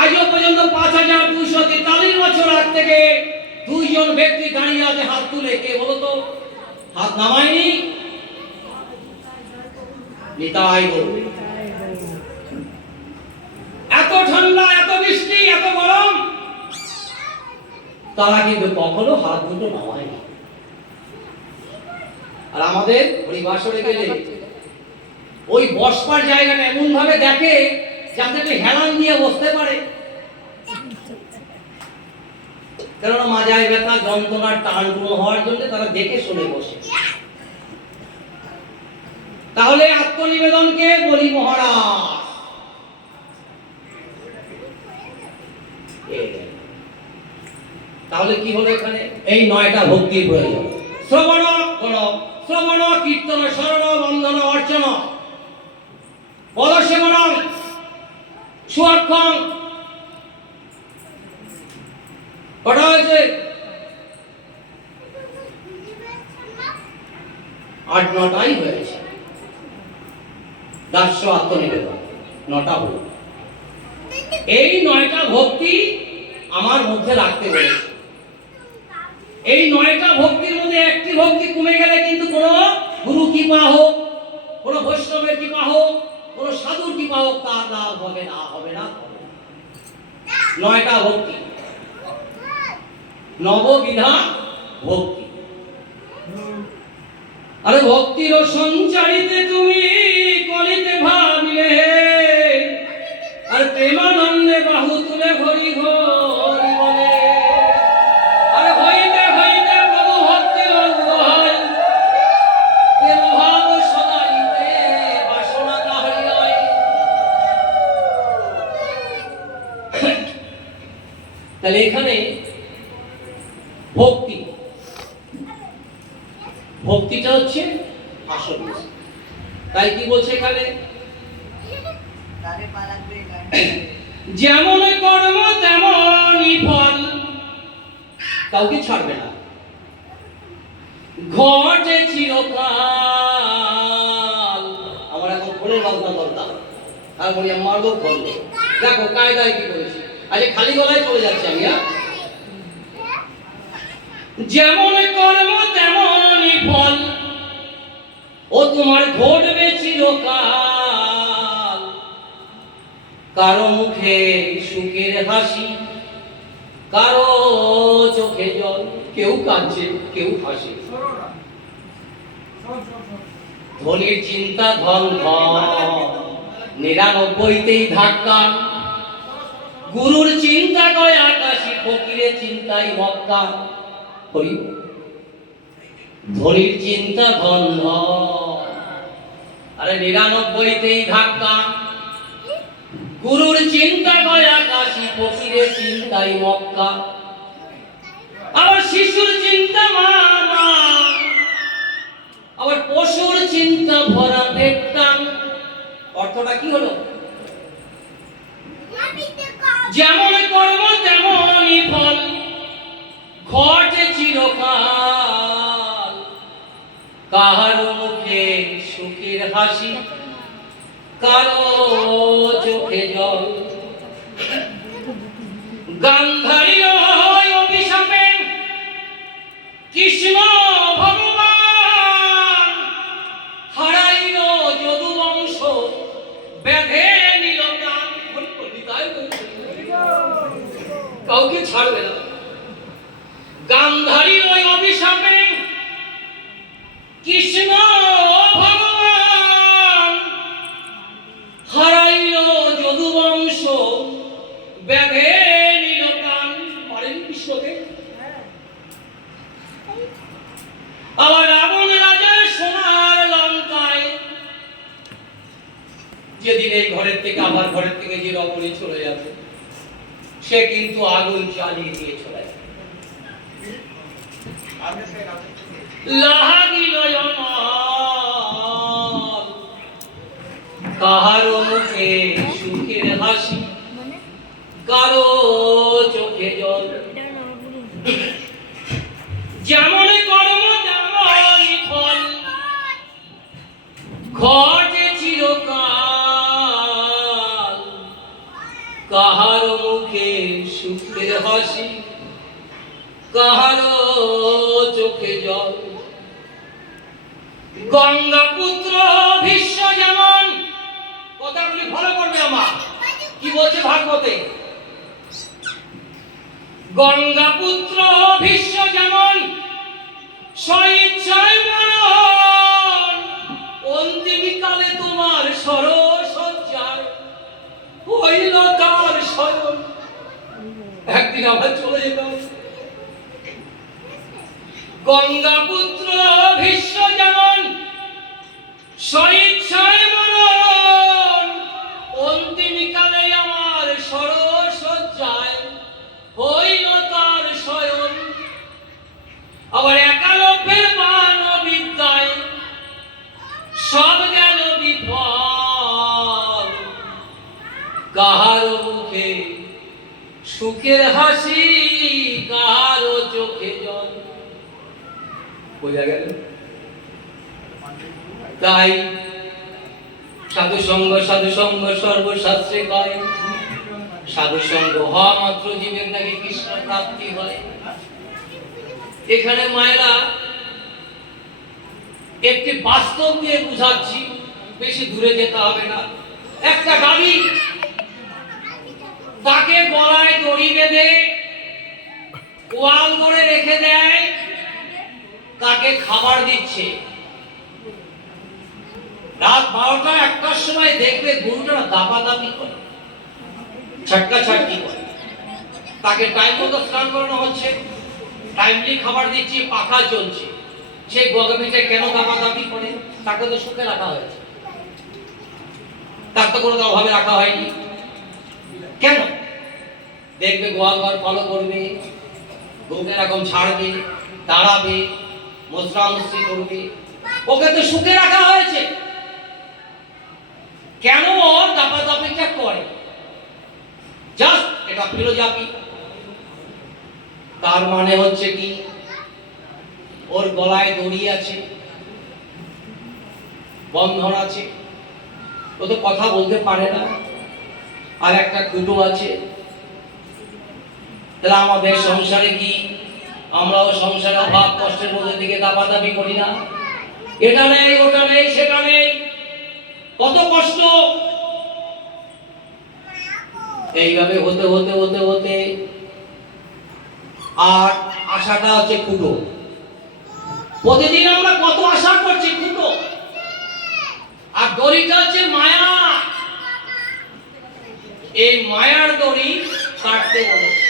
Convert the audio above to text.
আজও পর্যন্ত পাঁচ হাজার দুইশো তেতাল্লিশ বছর আগ থেকে দুইজন ব্যক্তি দাঁড়িয়ে আছে, হাত তুলে, কে বলো তো? হাত নামায়নি? এত ঠান্ডা, এত বৃষ্টি, এত গরম, তারা কিন্তু কখনো হাত দুটো নামায়নি। আর আমাদের হরিবাসরে গেলে ওই বসবার জায়গাটা এমন ভাবে দেখে একটু হেলান দিয়ে বসতে পারে। কেননা মাজায় ব্যথা, যন্ত্রণার টান টুন হওয়ার জন্য তারা দেখে শুনে বসে। তাহলে আত্মনিবেদনকে বলি মহারাজ। তাহলে কি হলো এখানে? এই নয়টা ভক্তির প্রয়োজন। শ্রবণ, করো। শ্রবণ, কীর্তন, স্মরণ বন্ধন অর্চন। পদসেবন সুয়াক্ষম কটা হয়েছে আট নটাই হয়েছে। দাস্য আত্মনিবেদন, নটা হলো এই নয়টা ভক্তি আমার মধ্যে রাখতে বলেছে এই নয়টা ভক্তির মধ্যে একটি ভক্তি কমে গেলে কিন্তু কোনো গুরু কৃপা হোক, কোনো বৈষ্ণবের কৃপা হোক সাধুর তা হবে না হবে না। নয়টা ভক্তি নববিধা ভক্তি আরে ভক্তির সঞ্চারিতে তুমি তাহলে এখানে ভক্তি। ভক্তিটা হচ্ছে আসল তাই কি বলছে এখানে? যেমন কর্ম, তেমনই ফল। কাউকে ছাড়বে না। ঘটে চিরকাল। আমার এখন ফোনের বাজনা দরকার হারমোনিয়াম মারবো বলব দেখো, কায়দায় কি করেছি আচ্ছা খালি গলায় চলে যাচ্ছে আমি হ্যাঁ? যেমন কর্ম, তেমনই ফল। ও তোমার ঘটবে চিরকাল। কারও মুখে সুখের হাসি, কারও চোখে জল। কেউ কাঁদছে, কেউ হাসে। ধনির চিন্তা ধন ধন, নিরানব্বইতেই ধাক্কা। গুরুর চিন্তা কয় আকাশি ফকিরের চিন্তাই মক্কা। করি ধনির চিন্তা ধন ধন আরে নিরানব্বইতেই ধাক্কা। গুরুর চিন্তা কয় আকাশি ফকিরের চিন্তাই মক্কা। আবার শিশুর চিন্তা মা মা আবার পশুর চিন্তা ভরা পেটটান অর্থটা কি হলো? যেমন কর্ম তেমনই ফল। ঘটে চিরকাল কাহার মুখে সুখের হাসি, কারও চোখে জল। গান্ধারী হয় অভিশাপে কৃষ্ণ কাউকে ছাড়বে না। গান্ধারী ওই অভিশাপে কৃষ্ণ ভগবান হারাইল যদুবংশ, ব্যাধে নিল পারেন কৃষ্ণকে আবার রাবণ রাজার সোনার লঙ্কায় যেদিন এই ঘরের থেকে আমার ঘরের থেকে যে রমণী চলে যাবে। সে কিন্তু আগুন জ্বালিয়ে দিয়ে চলে কাহারো মুখে সুখের হাসি কারও চোখে জল। যেমন সুখের হাসি কাহার চোখে জল? গঙ্গা পুত্র ভীষ্ম যেমন, কথাগুলি ভালো করবে আমার। কি বলছে ভাগবতে? গঙ্গা পুত্র ভীষ্ম যেমন স্বইচ্ছায় একদিন আবার চলে যেতে গঙ্গাপুত্র পুত্র ভীষ্ম যেমন শহীদ মরণ অন্তিমকালে আমার সরসজ্জায় হইল তার শয়ন আবার একালব্যের বান বিদ্যায় সব গেল বিফল কাহার মুখে সুখের তাই সাধু সঙ্গ সাধু সঙ্গ সর্বশাস্ত্রে কয়। সাধু সঙ্গ হওয়া মাত্র জীবের নাকি কৃষ্ণ প্রাপ্তি হয়। এখানে মায়েরা একটি বাস্তব দিয়ে বুঝাচ্ছি, বেশি দূরে যেতে হবে না। একটা গাড়ি তাকে গলায় দড়ি বেঁধে ওয়াল করে রেখে দেয়, তাকে খাবার দিচ্ছে। রাত বারোটা, একটার সময় দেখবে গরুটা দাপা দাপি করে ছাটকা ছাটকি করে। তাকে টাইম মতো স্নান করানো হচ্ছে টাইমলি খাবার দিচ্ছি, পাখা চলছে। সে গগমিটা কেন দাপাদাপি করে? তাকে তো সুখে রাখা হয়েছে। তার তো কোনো অভাবে রাখা হয়নি। কেন? দেখবে গোয়াল ঘর ফলো করবে গৌকে এরকম ছাড়বে, দাঁড়াবে মুসরি করবে। ওকে তো সুখে রাখা হয়েছে। কেন ও দাপাদাপিটা করে? জাস্ট এটা ফিলোজাফি তার মানে হচ্ছে কি? ওর গলায় দড়ি আছে, বন্ধন আছে। ও তো কথা বলতে পারে না। আর একটা কুটো আছে। তাহলে আমাদের সংসারে কি? আমরাও সংসারে অভাব কষ্টের মধ্যে থেকে দাপাদাপি করি না? এটা নেই, ওটা নেই, সেটা নেই। কত কষ্ট! এইভাবে হতে হতে হতে হতে আর আশাটা হচ্ছে কুটো প্রতিদিন আমরা কত আশা করছি কুটো আর দড়িটা হচ্ছে মায়া। এই মায়ার দড়ি কাটতে বলেছে।